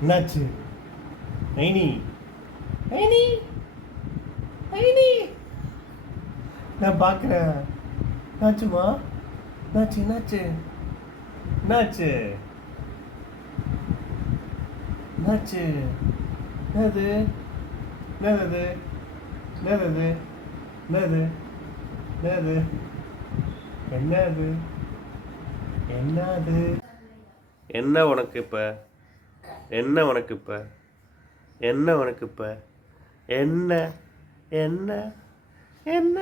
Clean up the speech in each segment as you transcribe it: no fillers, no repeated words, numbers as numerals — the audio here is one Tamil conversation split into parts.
என்னாச்சு? ஐனி ஐனி ஐனி, நான் பார்க்குறேன். என்னாச்சுமா? என்னாச்சு என்னாச்சு என்னாச்சு என்னாச்சு? என்னது என்னது என்னது என்னது என்னது என்னது என்னது? என்ன உனக்கு இப்போ? என்ன உனக்கு இப்போ? என்ன உனக்கு இப்போ? என்ன என்ன என்ன?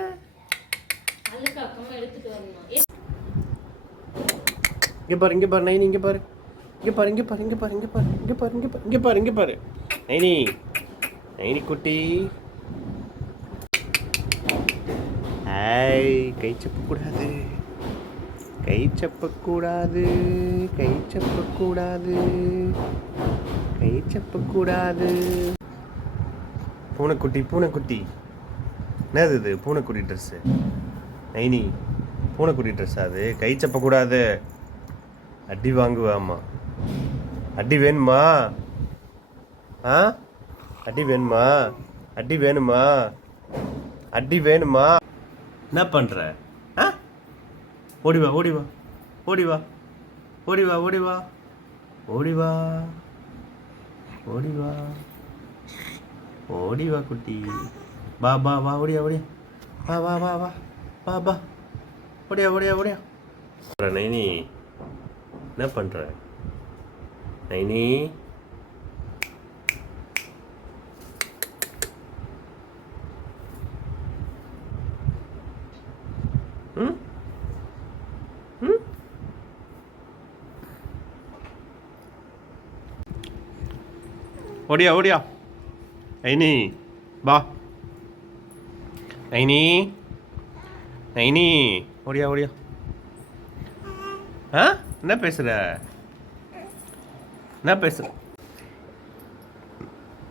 இங்கே பாரு, இங்கே பாரு நைனி, இங்கே பாரு, இங்கே பாரு, இங்கே பாரு, இங்கே பாரு, இங்கே பாரு, இங்கே பாரு, இங்கே பாரு, இங்கே பாரு, இங்கே பாரு நைனி, நைனி குட்டி. ஹாய், கை சப்பக்கூடாது, கை சப்பக்கூடாது, கை சப்பக்கூடாது, கை சப்பக்கூடாது. பூனைக்குட்டி பூனைக்குட்டி, என்னது இது? பூனைக்குட்டி ட்ரெஸ்ஸு நைனி, பூனைக்குட்டி ட்ரெஸ். அது கை சப்பக்கூடாது, அடி வாங்குவாம்மா. அடி வேணுமா? ஆ, அடி வேணுமா? அடி வேணுமா? அடி வேணுமா? என்ன பண்ணுற? ஆ, ஓடிவா ஓடிவா ஓடிவா ஓடிவா ஓடிவா ஓடிவா ஓடிவா ஓடிவா குட்டி. வா வா வா, ஓடியா ஓடியா, வா வா வா வா வா வா, ஓடியா ஓடியா ஓடியா. நைனி, என்ன பண்ணுற நைனி? ம் ம், ஓடியா ஓடியா நைனி, வா நைனி, நைனி, ஓடியா ஓடியா. ஆ, என்ன பேசுற? என்ன பேசுற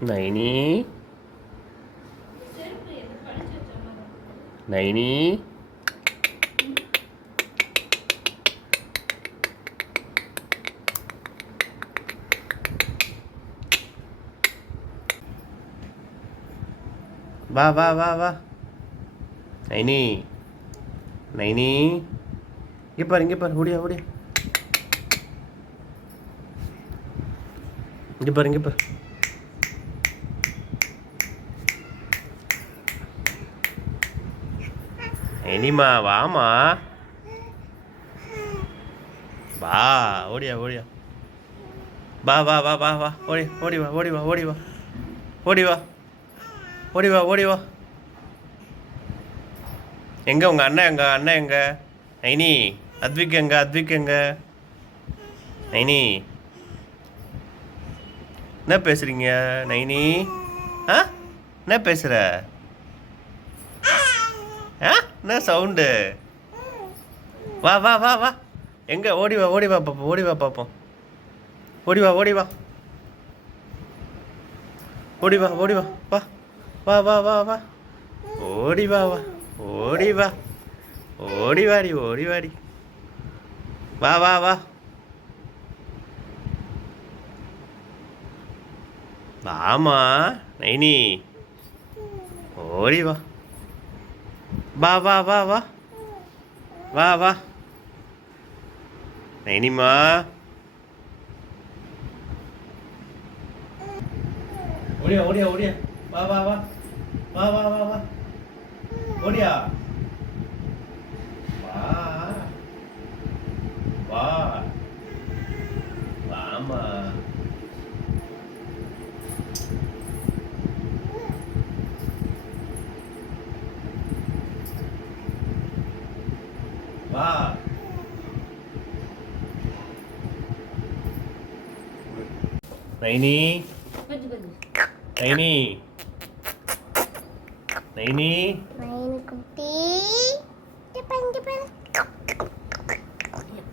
நைனி? நைனி, வா வா வா வா நைனி, நைனி, இங்கே பாரு, இங்கே பாரு, ஓடியா ஓடியா, இங்கே பாரு, இங்கே பாரு. நைனிமா, வாமா, வா, ஓடியா ஓடியா, வா வா வா வா வா, ஓடி ஓடி வா ஓடி வா ஓடி வா ஓடி வா ஓடி வா ஓடி வா. எங்க உங்க அண்ணன்? எங்க அண்ணன் எங்க? நைனி, அத்விக் எங்க? அத்விக் எங்க? நைனி, என்ன பேசுறீங்க நைனி? ஆ, என்ன பேசுற? ஆ, என்ன சவுண்டு? வா வா வா வா, எங்க? ஓடி வா பாப்போம், ஓடி வா பார்ப்போம், ஓடி வா ஓடி வா ஓடி வா ஓடி வா, வா வா வா வா வா, ஓடி வா வா, ஓடி வா, ஓடி வாடி, ஓடி வாடி, வா வா வா, வாமா நைனி, ஓடி வா, வா வா வா வா வா வா நைனிமா. ஓடியா ஓடியா ஓடியா, வா வா வா வா வா வா வா, ஓடியா, வா வா வாமா, வா. நைனி, நைனி, நைனி, நைனி குட்டி, ஜப்பான் ஜப்பான்.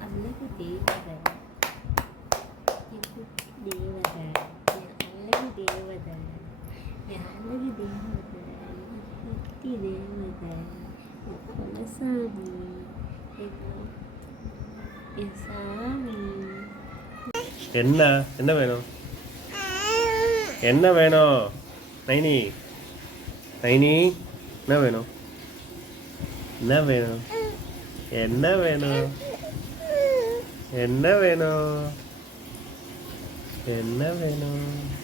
அழகு தேவதை, தேவதை, அழகு தேவதை, அழகு தேவதை, சக்தி தேவதை, சாமி, சாமி. என்ன என்ன வேணும்? என்ன வேணும் நைனி? நைனி என்ன வேணும்? என்ன வேணும்? என்ன வேணும்? என்ன வேணும்? என்ன வேணும்?